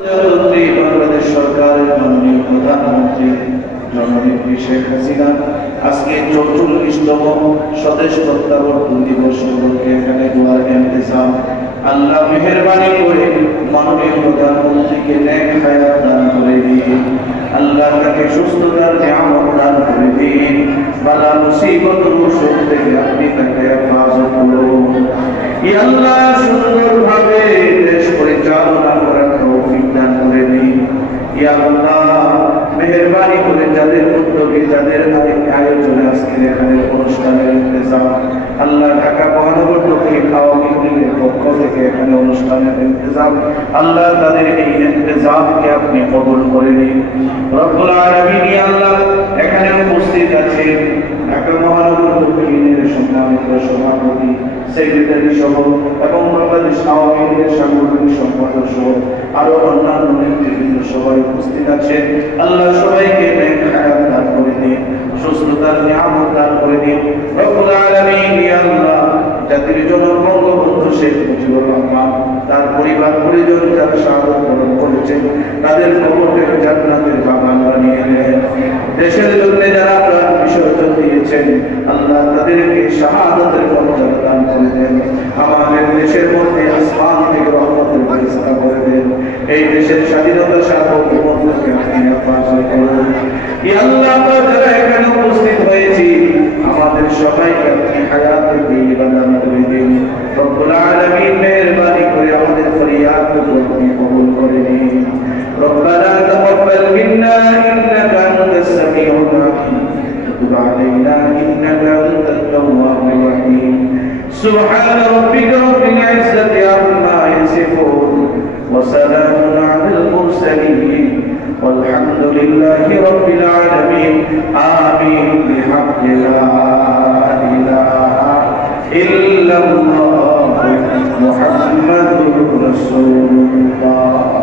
বাংলাদেশ সরকারের মাননীয় প্রধানমন্ত্রী জননেত্রী শেখ হাসিনা আজকে ৪৪তম স্বদেশ প্রত্যাবর্তন দিবস উপলক্ষে এখানে দোয়ার ইন্তজাম। আল্লাহ মেহেরবানি করে মাননীয় প্রধানমন্ত্রীকে নেক হায়াত দান করে দিন। আল্লাহ তাকে সুস্থতার নিয়ামত দান করে দিন। বালা মুসিবত ও শোক থেকে আপনি তাকে হেফাজত করুন। ইয়া আল্লাহ সুন্দরভাবে দেশ পরিচালনা করার তৌফিক দান করে দিন। ইয়া আল্লাহ মেহেরবানি করে যাদের উদ্যোগে যাদের আয়োজনে আজকের এখানে অনুষ্ঠানের ইন্তজাম, আল্লাহ ঢাকা মহানগর দক্ষিণ আওয়ামী লীগের পক্ষ থেকে এখানে অনুষ্ঠানের ইন্তজাম, আল্লাহ তাদের এই ইন্তজামকে আপনি কবুল করে নিন। রব্বুল আলামিন আল্লাহ এখানে উপস্থিত আছেন ঢাকা মহানগর দক্ষিণের সম্মানিত সভাপতি সেক্রেটারি সহ এবং বাংলাদেশ আওয়ামী লীগের সাংগঠনিক সম্পাদক সহ আরো অন্যান্য নেতৃবৃন্দ সবাই উপস্থিত আছেন। আল্লাহ সবাইকে নেক হায়াত দান করে দিন, সুস্থতার নিয়ামত দান করে দিন। রব্বুল আলামিন আল্লাহ জাতির জনক বঙ্গবন্ধু শেখ মুজিবুর রহমান তার পরিবার পরিজন যারা শাহাদাত বরণ করেছেন তাদের কবরকে জান্নাতের বাগান বানিয়ে দেন। দেশের জন্য যারা প্রাণ বিসর্জন দিয়েছেন আল্লাহ তাদেরকে শাহাদাতের মর্যাদা দান করে দেন। আমাদের দেশের মধ্যে আসমান থেকে রহমতের ফেরেশতা করে দেন। এই দেশের স্বাধীনতা সার্বভৌমত্বকে আপনি হেফাজত করুন। ইয়া আল্লাহ যারা এখানে উপস্থিত হয়েছি আমাদের সবাইকে আপনি হায়াতে তাইয়্যিবা দান করে দিন। রব্বুল আলামিন মেহেরবানি করে আমাদের ফরিয়াদগুলো আপনি কবুল করে নিন। রব্বানা তাকাব্বাল মিন্না ইন্নাকা আনতাস সামিউল আলিম ওয়া তুব আলাইনা ইন্নাকা আনতাত তাওয়াবুর রহিম। সুবহানা রাব্বিকা রাব্বিল ইজ্জাতি আম্মা ইয়াসিফুন ওয়া সালামুন আলাল মুরসালিন والحمد لله رب العالمين آمين بحق لا إله إلا الله محمد رسول الله.